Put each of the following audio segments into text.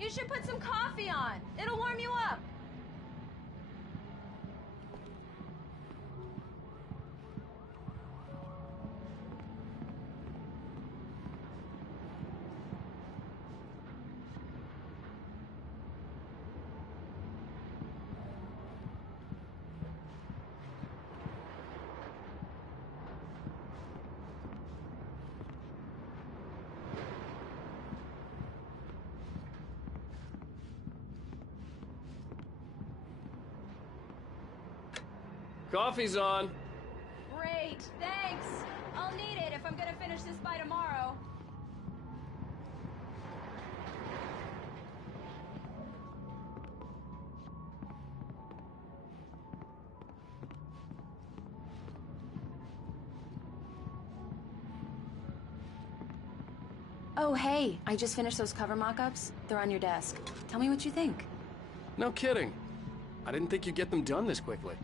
You should put some coffee on. It'll warm you up. Coffee's on. Great, thanks. I'll need it if I'm gonna finish this by tomorrow. Oh, hey, I just finished those cover mock-ups. They're on your desk. Tell me what you think. No kidding. I didn't think you'd get them done this quickly.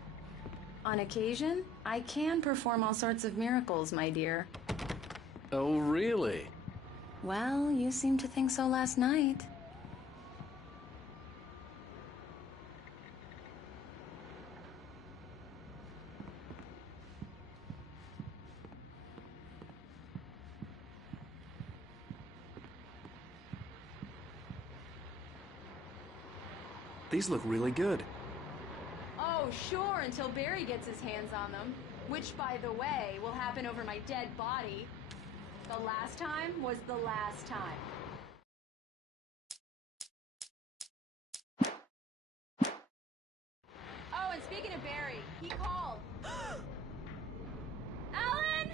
On occasion, I can perform all sorts of miracles, my dear. Oh, really? Well, you seemed to think so last night. These look really good. Oh, sure, until Barry gets his hands on them. Which, by the way, will happen over my dead body. The last time was the last time. Oh, and speaking of Barry, he called. Alan!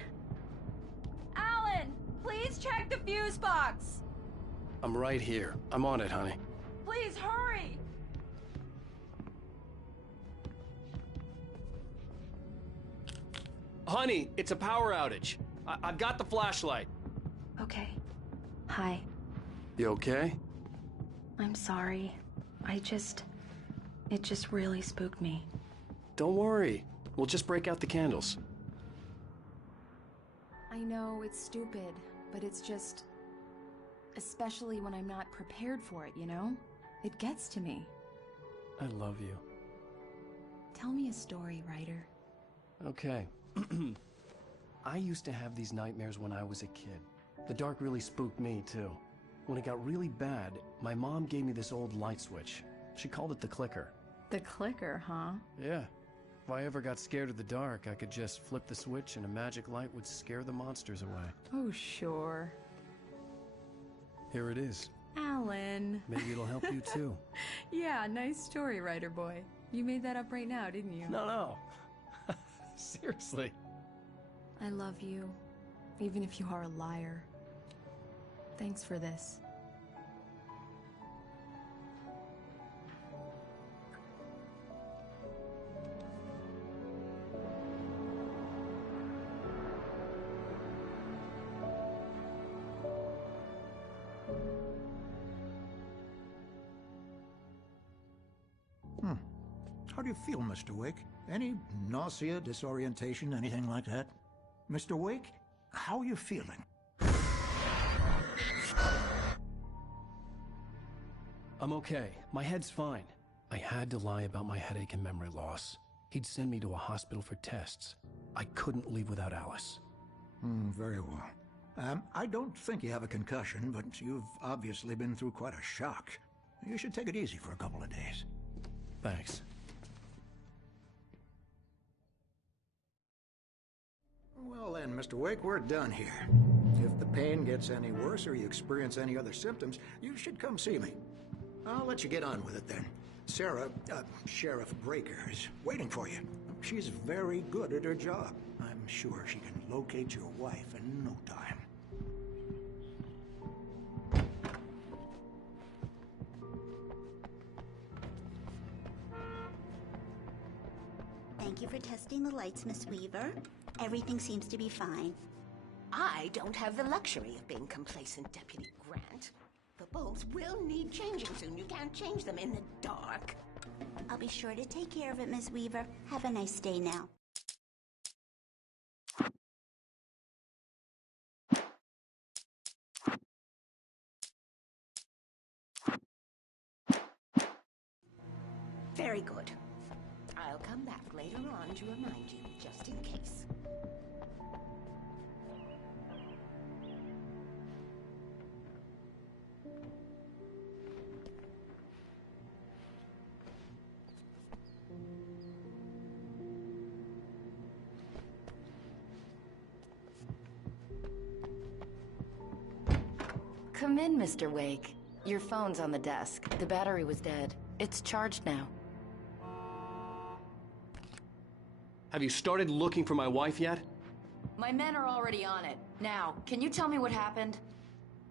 Alan, please check the fuse box. I'm right here. I'm on it, honey. Please hurry! Honey, it's a power outage. I've got the flashlight. Okay. Hi. You okay? I'm sorry. It just really spooked me. Don't worry. We'll just break out the candles. I know it's stupid, but it's just... especially when I'm not prepared for it, you know? It gets to me. I love you. Tell me a story, writer. Okay. I used to have these nightmares when I was a kid. The dark really spooked me, too. When it got really bad, my mom gave me this old light switch. She called it the clicker. The clicker, huh? Yeah. If I ever got scared of the dark, I could just flip the switch and a magic light would scare the monsters away. Oh, sure. Here it is. Alan. Maybe it'll help you, too. Yeah, nice story, writer boy. You made that up right now, didn't you? No. Seriously. I love you, even if you are a liar. Thanks for this. How do you feel, Mr. Wake? Any nausea, disorientation, anything like that? Mr. Wake, how are you feeling? I'm okay. My head's fine. I had to lie about my headache and memory loss. He'd send me to a hospital for tests. I couldn't leave without Alice. Very well. I don't think you have a concussion, but you've obviously been through quite a shock. You should take it easy for a couple of days. Thanks. Well then, Mr. Wake, we're done here. If the pain gets any worse or you experience any other symptoms, you should come see me. I'll let you get on with it then. Sarah, Sheriff Breaker, is waiting for you. She's very good at her job. I'm sure she can locate your wife in no time. Thank you for testing the lights, Miss Weaver. Everything seems to be fine. I don't have the luxury of being complacent, Deputy Grant. The bulbs will need changing soon. You can't change them in the dark. I'll be sure to take care of it, Miss Weaver. Have a nice day now. going to remind you, just in case. Come in, Mr. Wake. Your phone's on the desk. The battery was dead. It's charged now. Have you started looking for my wife yet? My men are already on it. Now, can you tell me what happened?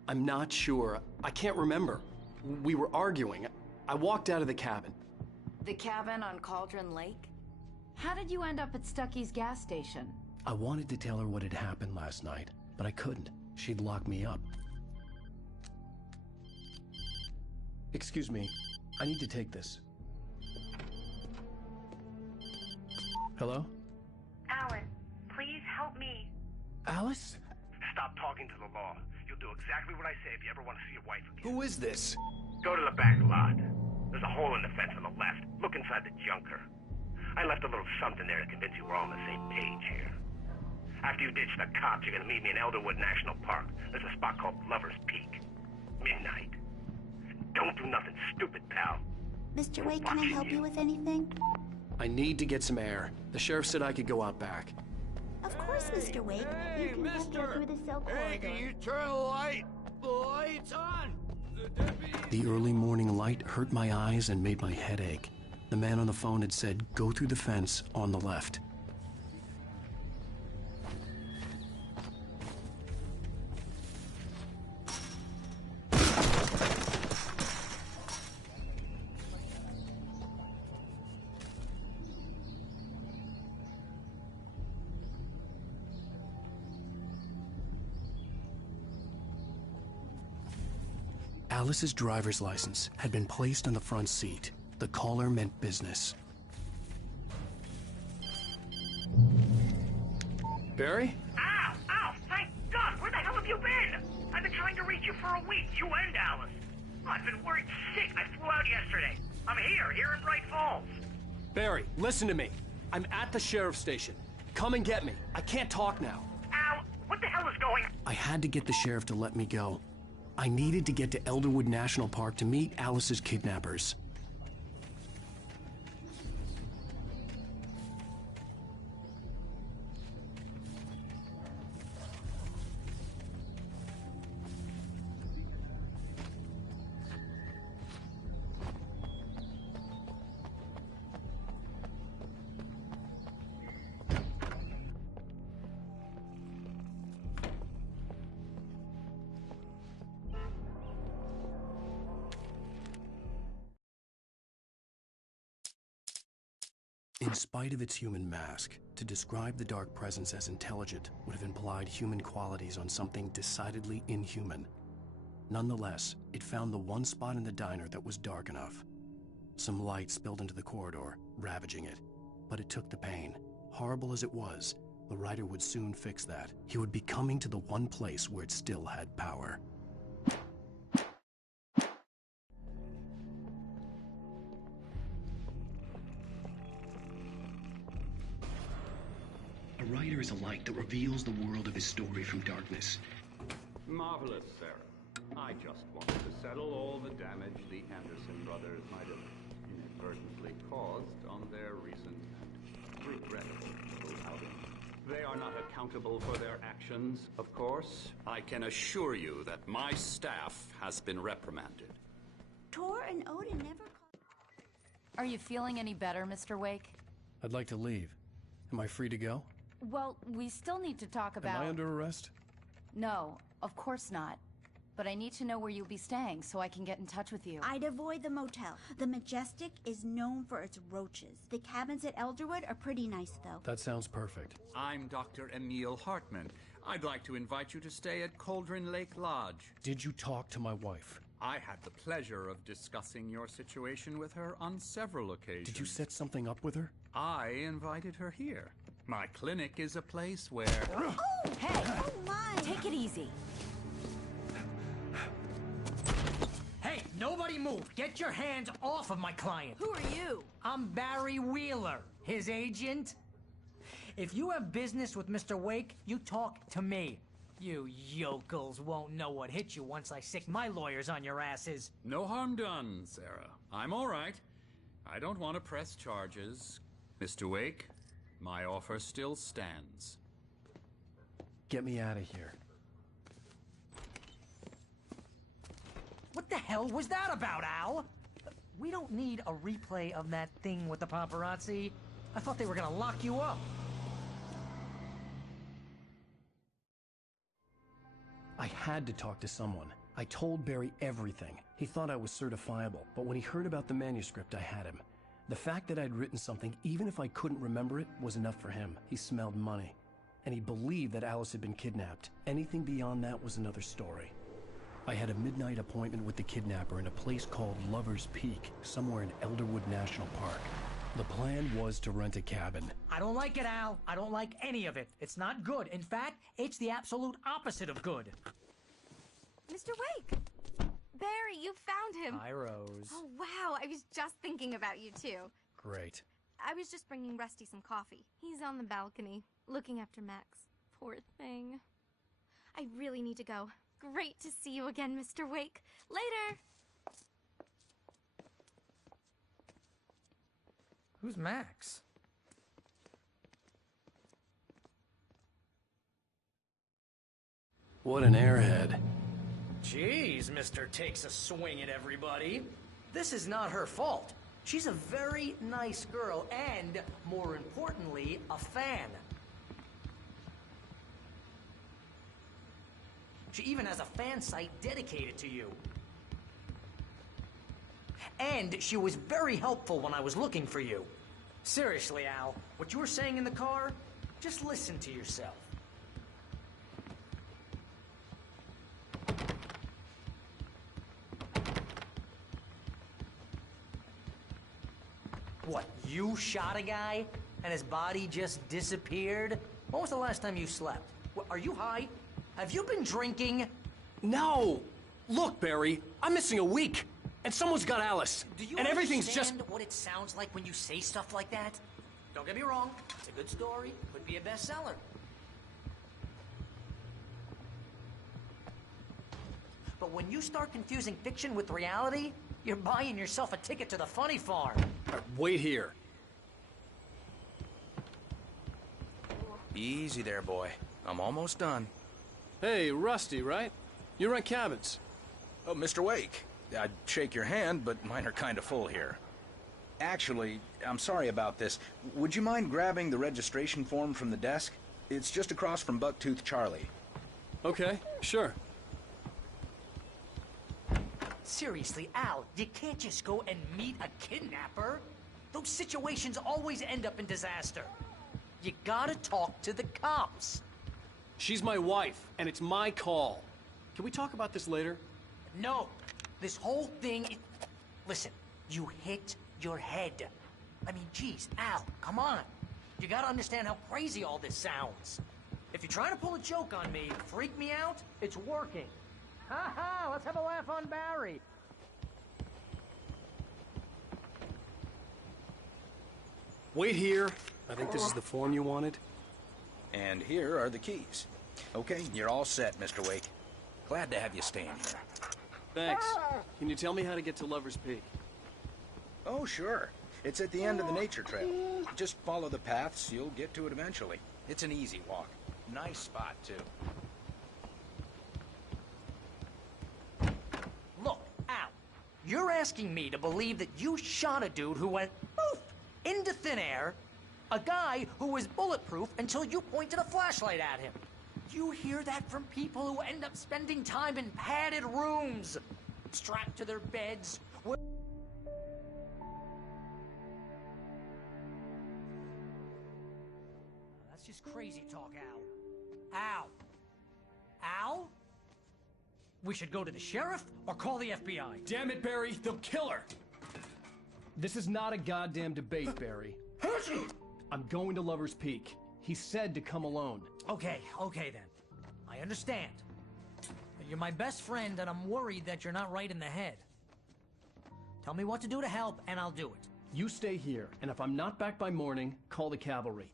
I'm not sure. I can't remember. We were arguing. I walked out of the cabin. The cabin on Cauldron Lake? How did you end up at Stucky's gas station? I wanted to tell her what had happened last night, but I couldn't. She'd lock me up. Excuse me. I need to take this. Hello? Alan, please help me. Alice? Stop talking to the law. You'll do exactly what I say if you ever want to see your wife again. Who is this? Go to the back lot. There's a hole in the fence on the left. Look inside the junker. I left a little something there to convince you we're all on the same page here. After you ditch the cops, you're gonna meet me in Elderwood National Park. There's a spot called Lover's Peak. Midnight. Don't do nothing stupid, pal. Mr. Wake, can I help you with anything? I need to get some air. The sheriff said I could go out back. Of course, Mr. Wake. You can head through the cell corridor. Can you turn the light? The light's on! The early morning light hurt my eyes and made my head ache. The man on the phone had said, go through the fence on the left. Alice's driver's license had been placed on the front seat. The caller meant business. Barry? Ow! Ow! Thank God! Where the hell have you been? I've been trying to reach you for a week. You and Alice. Oh, I've been worried sick. I flew out yesterday. I'm here in Bright Falls. Barry, listen to me. I'm at the sheriff's station. Come and get me. I can't talk now. Ow! What the hell is going on? I had to get the sheriff to let me go. I needed to get to Elderwood National Park to meet Alice's kidnappers. In spite of its human mask, to describe the Dark Presence as intelligent would have implied human qualities on something decidedly inhuman. Nonetheless, it found the one spot in the diner that was dark enough. Some light spilled into the corridor, ravaging it. But it took the pain. Horrible as it was, the writer would soon fix that. He would be coming to the one place where it still had power. A writer is a light that reveals the world of his story from darkness. Marvelous, Sarah. I just wanted to settle all the damage the Anderson brothers might have inadvertently caused on their recent and regrettable little outing. They are not accountable for their actions, of course. I can assure you that my staff has been reprimanded. Tor and Odin never Are you feeling any better, Mr. Wake? I'd like to leave. Am I free to go? Well, we still need to talk about... Am I under arrest? No, of course not. But I need to know where you'll be staying so I can get in touch with you. I'd avoid the motel. The Majestic is known for its roaches. The cabins at Elderwood are pretty nice, though. That sounds perfect. I'm Dr. Emil Hartman. I'd like to invite you to stay at Cauldron Lake Lodge. Did you talk to my wife? I had the pleasure of discussing your situation with her on several occasions. Did you set something up with her? I invited her here. My clinic is a place where... Oh! Hey! Oh, my! Take it easy. Hey, nobody move! Get your hands off of my client! Who are you? I'm Barry Wheeler, his agent. If you have business with Mr. Wake, you talk to me. You yokels won't know what hit you once I sick my lawyers on your asses. No harm done, Sarah. I'm all right. I don't want to press charges. Mr. Wake, my offer still stands. Get me out of here. What the hell was that about, Al? We don't need a replay of that thing with the paparazzi. I thought they were gonna lock you up. I had to talk to someone. I told Barry everything. He thought I was certifiable, but when he heard about the manuscript, I had him. The fact that I'd written something, even if I couldn't remember it, was enough for him. He smelled money. And he believed that Alice had been kidnapped. Anything beyond that was another story. I had a midnight appointment with the kidnapper in a place called Lover's Peak, somewhere in Elderwood National Park. The plan was to rent a cabin. I don't like it, Al. I don't like any of it. It's not good. In fact, it's the absolute opposite of good. Mr. Wake! Barry, you found him! Hi, Rose. Oh, wow. I was just thinking about you, too. Great. I was just bringing Rusty some coffee. He's on the balcony, looking after Max. Poor thing. I really need to go. Great to see you again, Mr. Wake. Later! Who's Max? What an airhead. Jeez, Mr. Takes a swing at everybody. This is not her fault. She's a very nice girl and, more importantly, a fan. She even has a fan site dedicated to you. And she was very helpful when I was looking for you. Seriously, Al, what you were saying in the car, just listen to yourself. What, you shot a guy and his body just disappeared? When was the last time you slept? What, are you high? Have you been drinking? No! Look, Barry, I'm missing a week, and someone's got Alice. Do you and everything's understand just... what it sounds like when you say stuff like that? Don't get me wrong, it's a good story, could be a bestseller. But when you start confusing fiction with reality, you're buying yourself a ticket to the funny farm. Wait here. Easy there, boy. I'm almost done. Hey, Rusty, right? You rent cabins. Oh, Mr. Wake. I'd shake your hand, but mine are kind of full here. Actually, I'm sorry about this. Would you mind grabbing the registration form from the desk? It's just across from Bucktooth Charlie. Okay, sure. Seriously, Al, you can't just go and meet a kidnapper. Those situations always end up in disaster. You gotta talk to the cops. She's my wife, and it's my call. Can we talk about this later? No. This whole thing... Listen, you hit your head. I mean, geez, Al, come on. You gotta understand how crazy all this sounds. If you're trying to pull a joke on me, freak me out, it's working. Ha ha, let's have a laugh on Barry. Wait here. I think this is the form you wanted. And here are the keys. Okay, you're all set, Mr. Wake. Glad to have you staying here. Thanks. Can you tell me how to get to Lover's Peak? Oh, sure. It's at the end of the nature trail. Just follow the paths, you'll get to it eventually. It's an easy walk. Nice spot, too. Look, Al, you're asking me to believe that you shot a dude who went poof into thin air, a guy who was bulletproof until you pointed a flashlight at him. You hear that from people who end up spending time in padded rooms, strapped to their beds. That's just crazy talk, Al. Al. Al? We should go to the sheriff or call the FBI. Damn it, Barry, they'll kill her. This is not a goddamn debate, Barry. I'm going to Lover's Peak. He said to come alone. Okay then. I understand. You're my best friend, and I'm worried that you're not right in the head. Tell me what to do to help, and I'll do it. You stay here, and if I'm not back by morning, call the cavalry.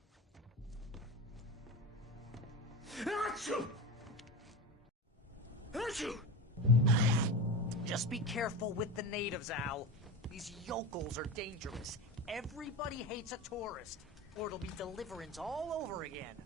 Just be careful with the natives, Al. These yokels are dangerous. Everybody hates a tourist, or it'll be Deliverance all over again.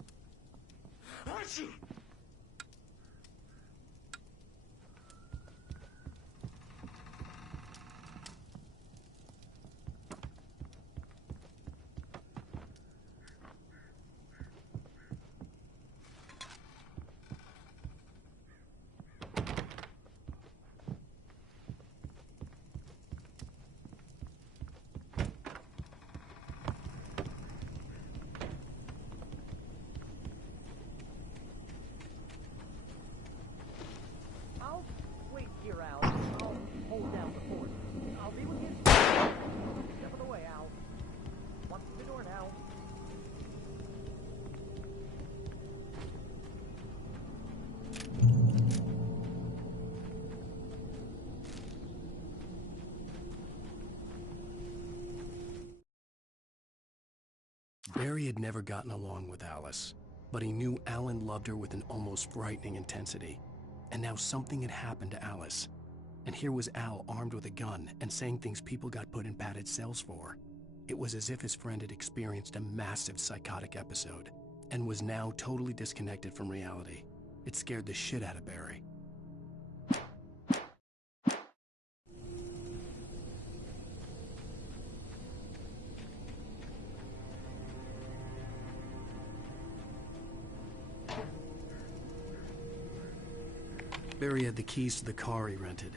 I'll wait here, Al. I'll hold down the fort. I'll be with you. Step of the way, Al. Watch the door now. Barry had never gotten along with Alice, but he knew Alan loved her with an almost frightening intensity. And now something had happened to Alice. And here was Al armed with a gun and saying things people got put in padded cells for. It was as if his friend had experienced a massive psychotic episode and was now totally disconnected from reality. It scared the shit out of Barry. Barry had the keys to the car he rented.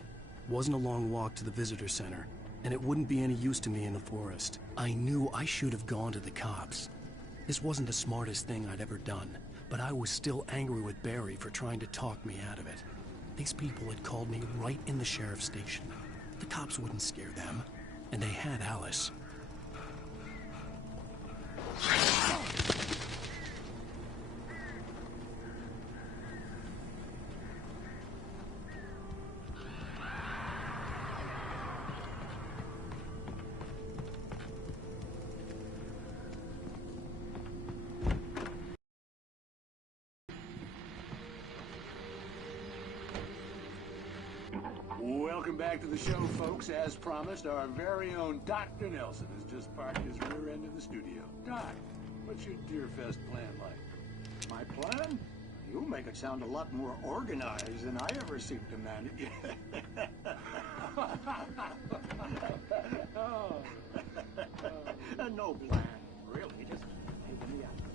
Wasn't a long walk to the visitor center, and it wouldn't be any use to me in the forest. I knew I should have gone to the cops. This wasn't the smartest thing I'd ever done, but I was still angry with Barry for trying to talk me out of it. These people had called me right in the sheriff's station. The cops wouldn't scare them, and they had Alice. Welcome back to the show, folks. As promised, our very own Dr. Nelson has just parked his rear end in the studio. Doc, what's your Deerfest plan like? My plan? You make it sound a lot more organized than I ever seem to manage. No plan, really. Just taking the action.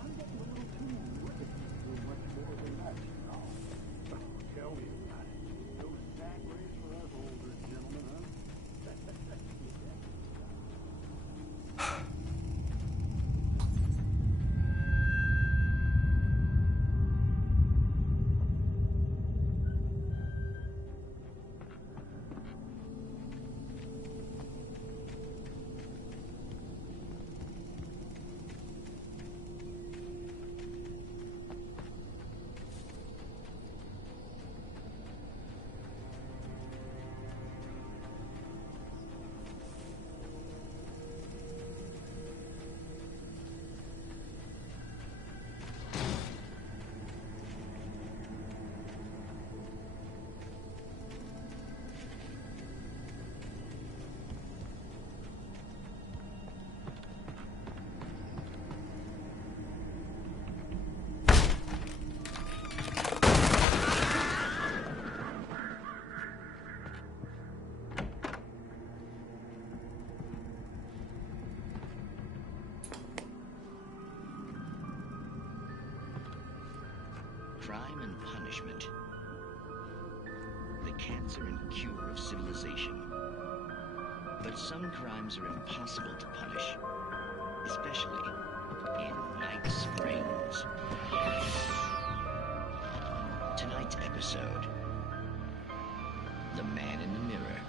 I'm getting a little too wicked to do much more than that, you know. Tell me about it. Those sack rays for us older gentlemen, huh? Crime and punishment. The cancer and cure of civilization. But some crimes are impossible to punish, especially in Night Springs. Tonight's episode, The Man in the Mirror.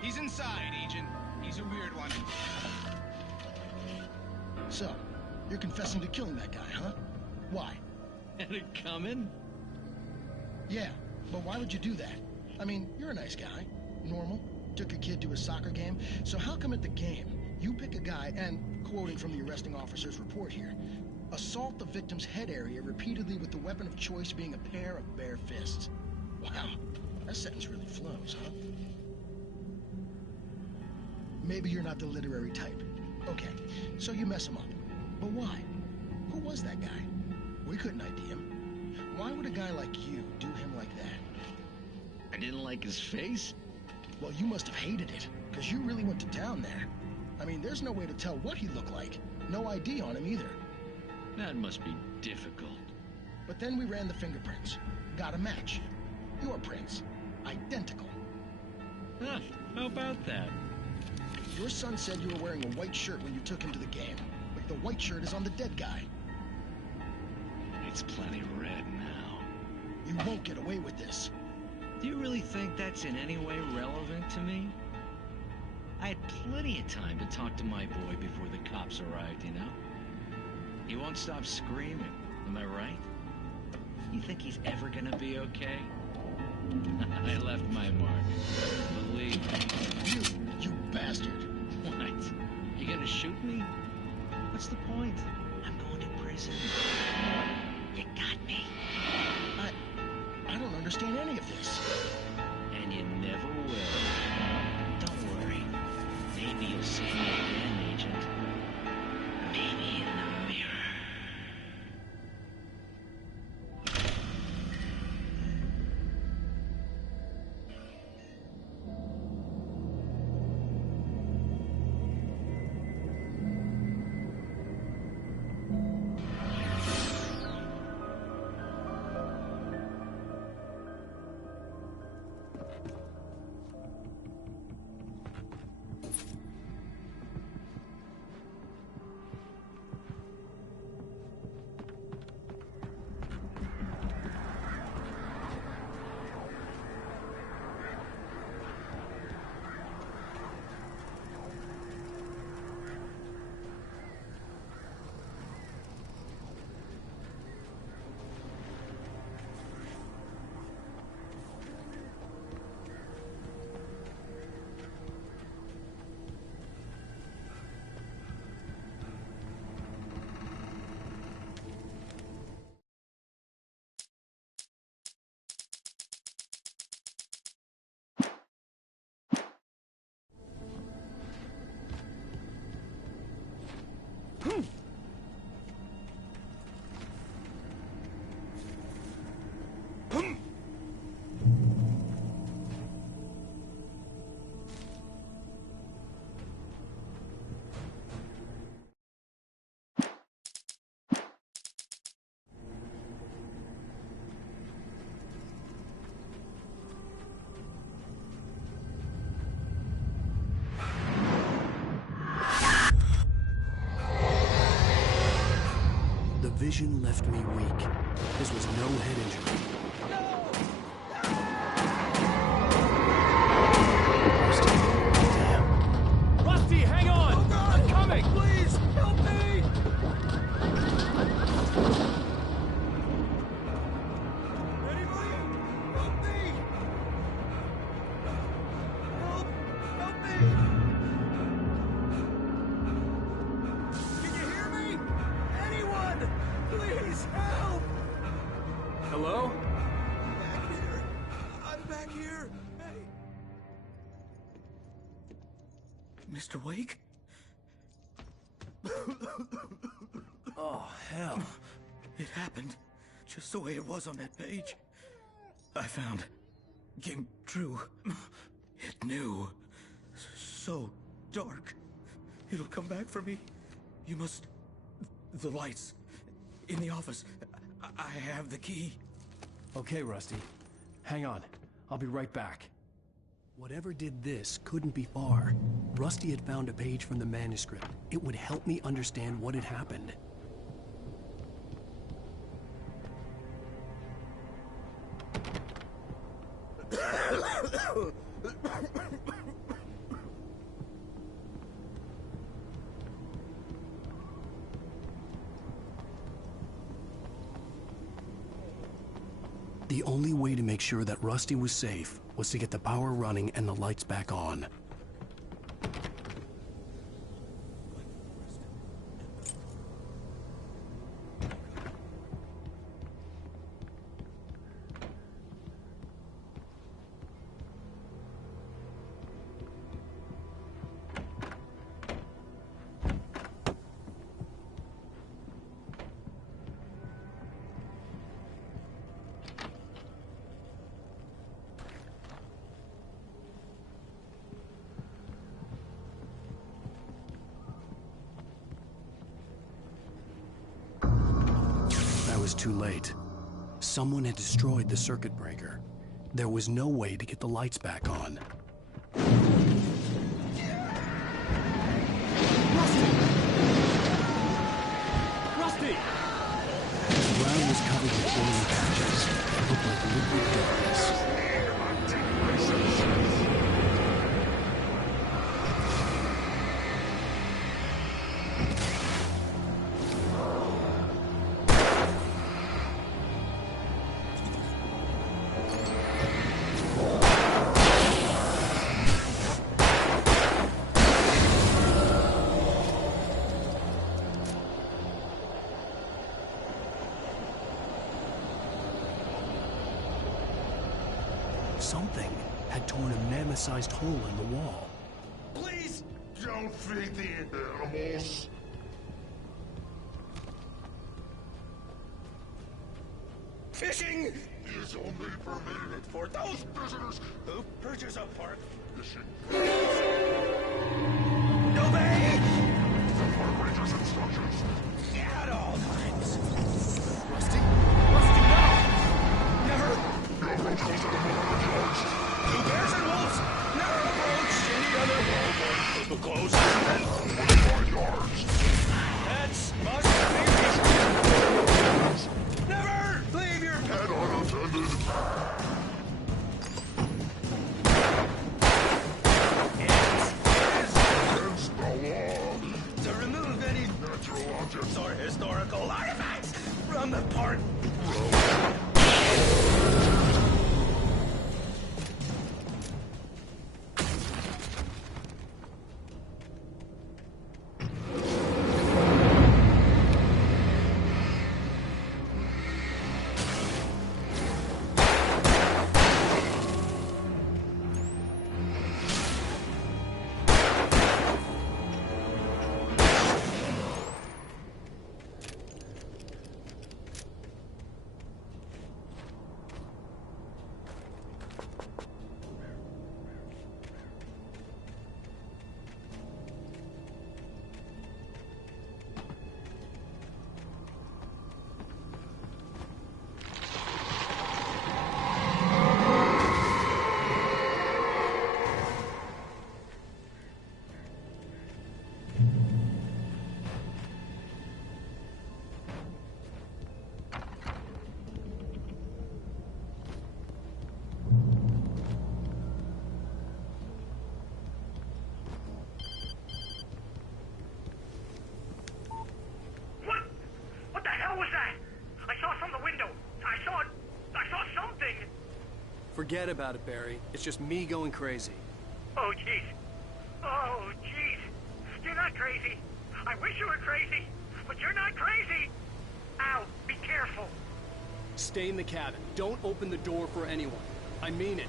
He's inside, Agent. He's a weird one. So, you're confessing to killing that guy, huh? Why? Had it coming? Yeah, but why would you do that? I mean, you're a nice guy. Normal. Took your kid to a soccer game. So how come at the game, You pick a guy and, quoting from the arresting officer's report here, assault the victim's head area repeatedly with the weapon of choice being a pair of bare fists. Wow, that sentence really flows, huh? Maybe you're not the literary type. Okay, so you mess him up. But why? Who was that guy? We couldn't ID him. Why would a guy like you do him like that? I didn't like his face? Well, you must have hated it, because you really went to town there. I mean, there's no way to tell what he looked like. No ID on him either. That must be difficult. But then we ran the fingerprints. Got a match. Your prints. Identical. Huh, how about that? Your son said you were wearing a white shirt when you took him to the game. But the white shirt is on the dead guy. It's plenty red now. You won't get away with this. Do you really think that's in any way relevant to me? I had plenty of time to talk to my boy before the cops arrived, you know? He won't stop screaming, am I right? You think he's ever gonna be okay? I left my mark. Believe me. You bastard. What? You gonna shoot me? What's the point? I'm going to prison. You got me. I don't understand any of this. And you never will. Don't worry. Maybe you'll see me again, Agent. Maybe in the mirror. The vision left me weak. This was no head injury. Damn. Rusty, hang on! Oh God! I'm coming! Please, help me! Anybody? Help me! Help me! Can you hear me? Anyone! Please, help! Hello? I'm back here. Hey. Mr. Wake? Oh, hell. It happened just the way it was on that page. I found. Came true. It knew. So dark. It'll come back for me. You must... The lights. In the office. I have the key. Okay, Rusty. Hang on. I'll be right back. Whatever did this couldn't be far. Rusty had found a page from the manuscript. It would help me understand what had happened. The only way to make sure that Rusty was safe was to get the power running and the lights back on. was too late. Someone had destroyed the circuit breaker. There was no way to get the lights back on. Rusty! The ground was covered with glowing patches. It looked like liquid darkness. Something had torn a mammoth-sized hole in the wall. Please don't feed the animals. Fishing is only permitted for those visitors who purchase a park fishing. Obey the park ranger's instructions. At all times. Rusty? Rusty, no! Never. No approach those animal yards. Two bears and wolves. Never approach any other wildlife. Close. 45 yards. That's must be. Never leave your pet unattended. Against the law. To remove any natural objects or historical artifacts from the park. Forget about it, Barry. It's just me going crazy. Oh, jeez. Oh, jeez. You're not crazy. I wish you were crazy, but you're not crazy. Ow, be careful. Stay in the cabin. Don't open the door for anyone. I mean it.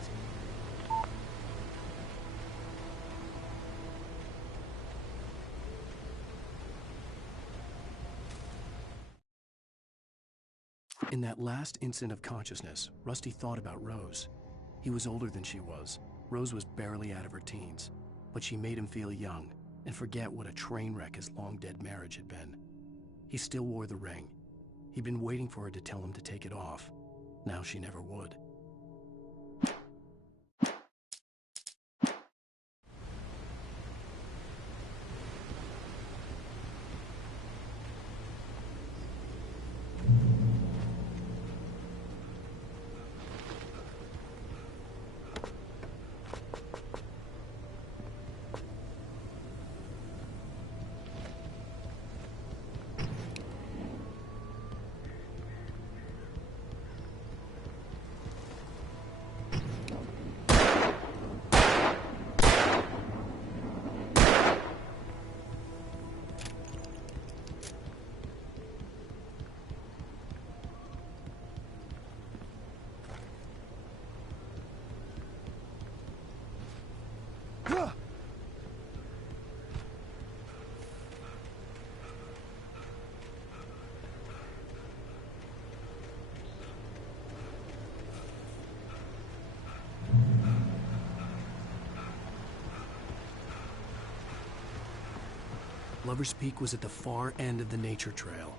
In that last instant of consciousness, Rusty thought about Rose. He was older than she was. Rose was barely out of her teens, but she made him feel young and forget what a train wreck his long-dead marriage had been. He still wore the ring. He'd been waiting for her to tell him to take it off. Now she never would. Lover's Peak was at the far end of the nature trail.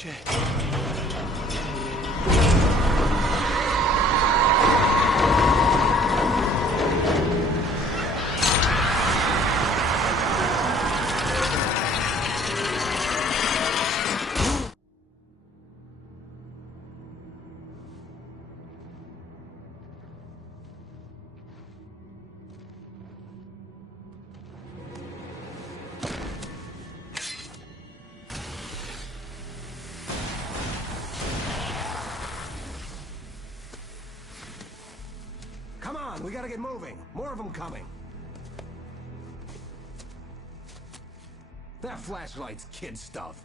Shit. Come on, we gotta get moving. More of them coming. That flashlight's kid stuff.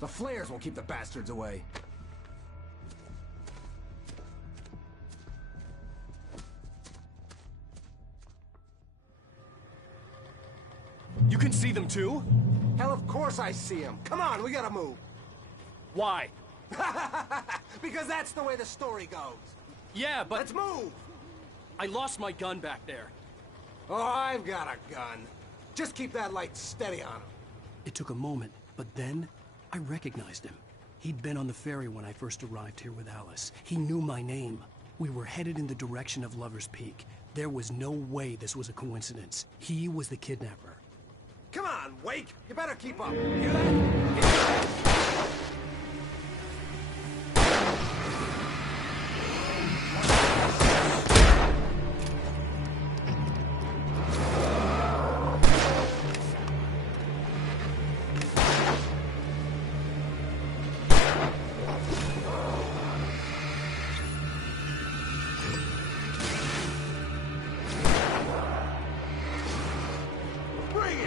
The flares will keep the bastards away. You can see them too? Hell, of course I see them. Come on, we gotta move. Why? Because that's the way the story goes. Yeah, but... Let's move! I lost my gun back there. Oh, I've got a gun. Just keep that light steady on him. It took a moment, but then I recognized him. He'd been on the ferry when I first arrived here with Alice. He knew my name. We were headed in the direction of Lover's Peak. There was no way this was a coincidence. He was the kidnapper. Come on, Wake! You better keep up. Hear that? Bring it!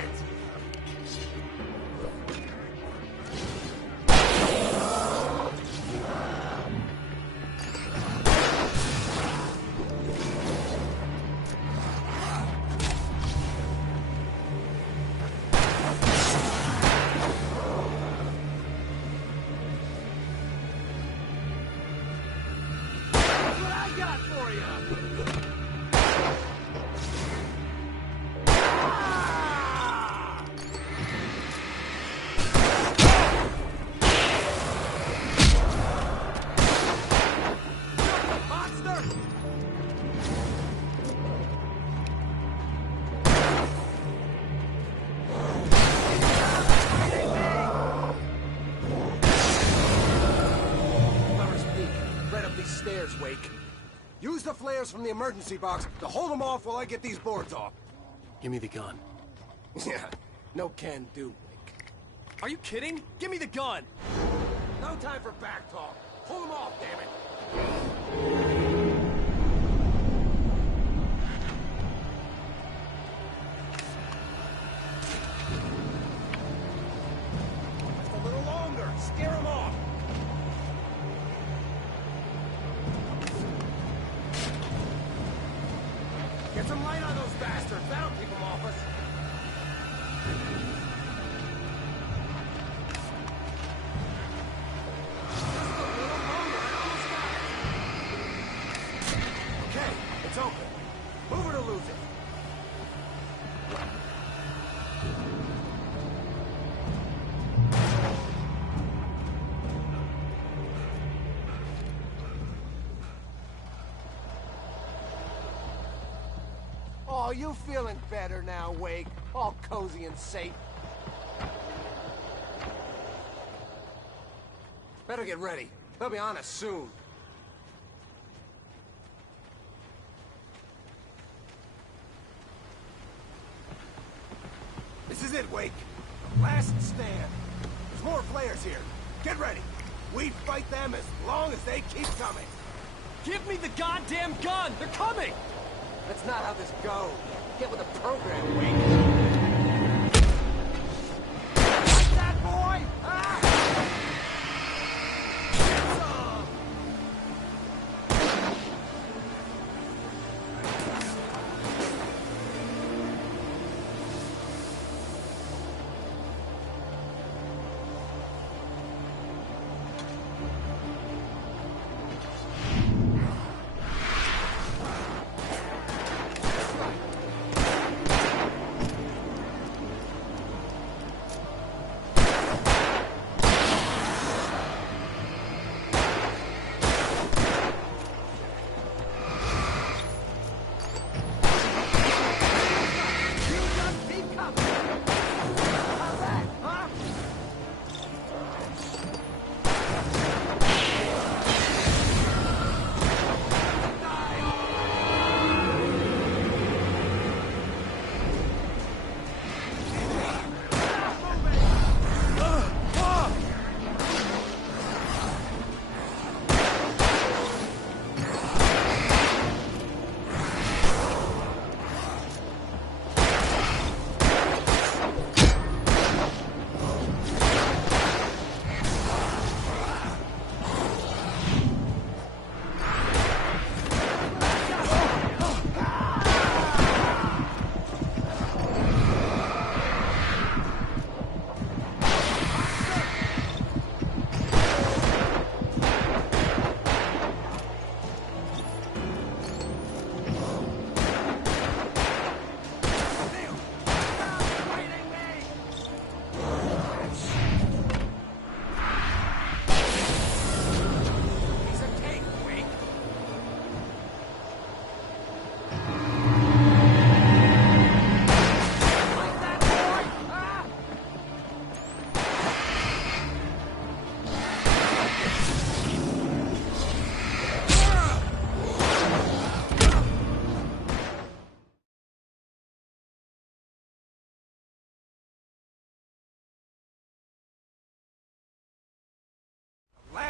That's what I got for you! Stairs, Wake. Use the flares from the emergency box to hold them off while I get these boards off. Give me the gun. Yeah, no can do, Wake. Are you kidding? Give me the gun! No time for back talk. Pull them off, damn it. Just a little longer. Scare them off. Get some light on those bastards. That'll keep them off us. Just a little longer. I almost got it. Okay, it's open. Move it or lose it. Oh, you feeling better now, Wake? All cozy and safe. Better get ready. They'll be on us soon. This is it, Wake. Last stand. There's more flares here. Get ready. We fight them as long as they keep coming. Give me the goddamn gun! They're coming! That's not how this goes. Get with the program, Wake. Like that, boy! Ah! Get some!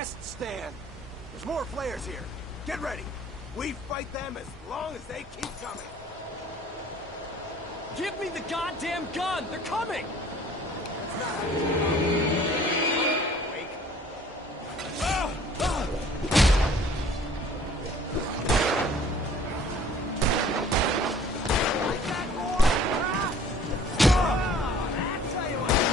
Last stand. There's more flares here. Get ready. We fight them as long as they keep coming. Give me the goddamn gun! They're coming! Wake. Like that, boy? That's how you want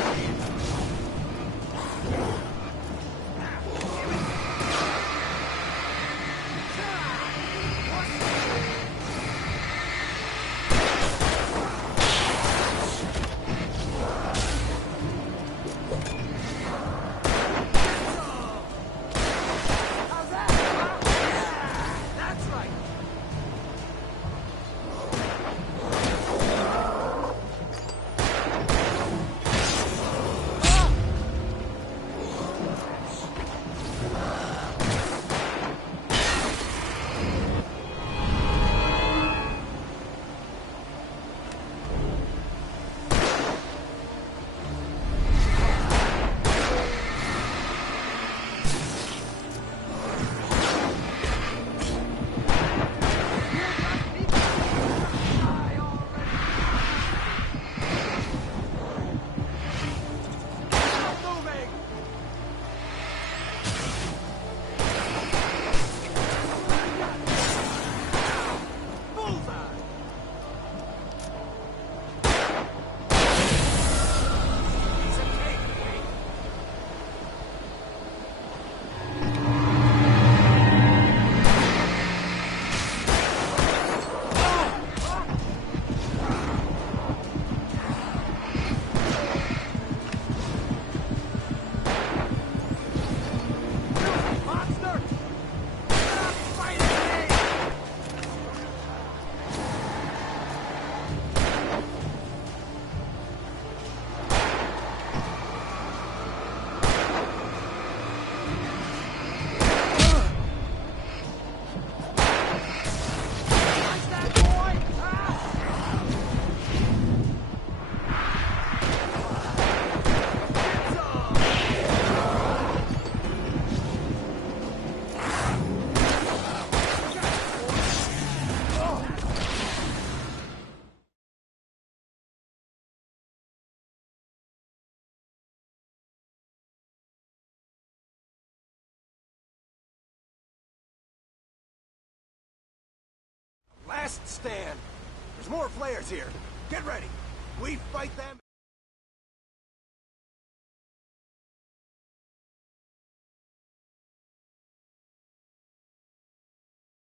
Last stand. There's more flares here. Get ready. We fight them.